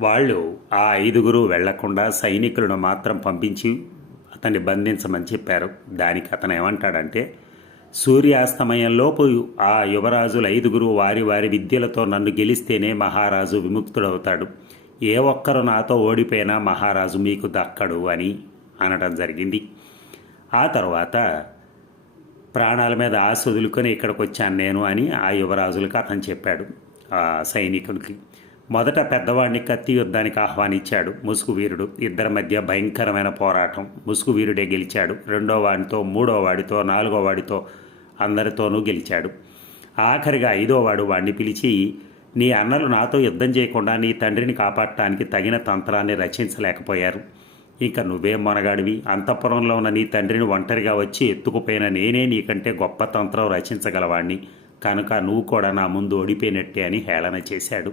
వాళ్ళు ఆ ఐదుగురు వెళ్లకుండా సైనికులను మాత్రం పంపించి అతన్ని బంధించమని చెప్పారు. దానికి అతను ఏమంటాడంటే, సూర్యాస్తమయంలోపు ఆ యువరాజులు ఐదుగురు వారి వారి విద్యలతో నన్ను గెలిస్తేనే మహారాజు విముక్తుడవుతాడు. ఏ ఒక్కరు నాతో ఓడిపోయినా మహారాజు మీకు దక్కడు అని అనడం జరిగింది. ఆ తర్వాత ప్రాణాల మీద ఆశ వదులుకొని ఇక్కడికి వచ్చాను నేను అని ఆ యువరాజులకు అతను చెప్పాడు ఆ సైనికుడికి. మొదట పెద్దవాడిని కత్తి యుద్ధానికి ఆహ్వానించాడు ముసుగు వీరుడు. ఇద్దరి మధ్య భయంకరమైన పోరాటం. ముసుగు వీరుడే గెలిచాడు. రెండో వాడితో, మూడో వాడితో, నాలుగో వాడితో అందరితోనూ గెలిచాడు. ఆఖరిగా ఐదో వాడిని పిలిచి, నీ అన్నలు నాతో యుద్ధం చేయకుండా నీ తండ్రిని కాపాడటానికి తగిన తంత్రాన్ని రచించలేకపోయారు. ఇంకా నువ్వేం మొనగాడివి? అంతఃపురంలో ఉన్న నీ తండ్రిని ఒంటరిగా వచ్చి ఎత్తుకుపోయిన నేనే నీకంటే గొప్ప తంత్రం రచించగలవాణ్ణి. కనుక నువ్వు కూడా నా ముందు ఓడిపోయినట్టే అని హేళన చేశాడు.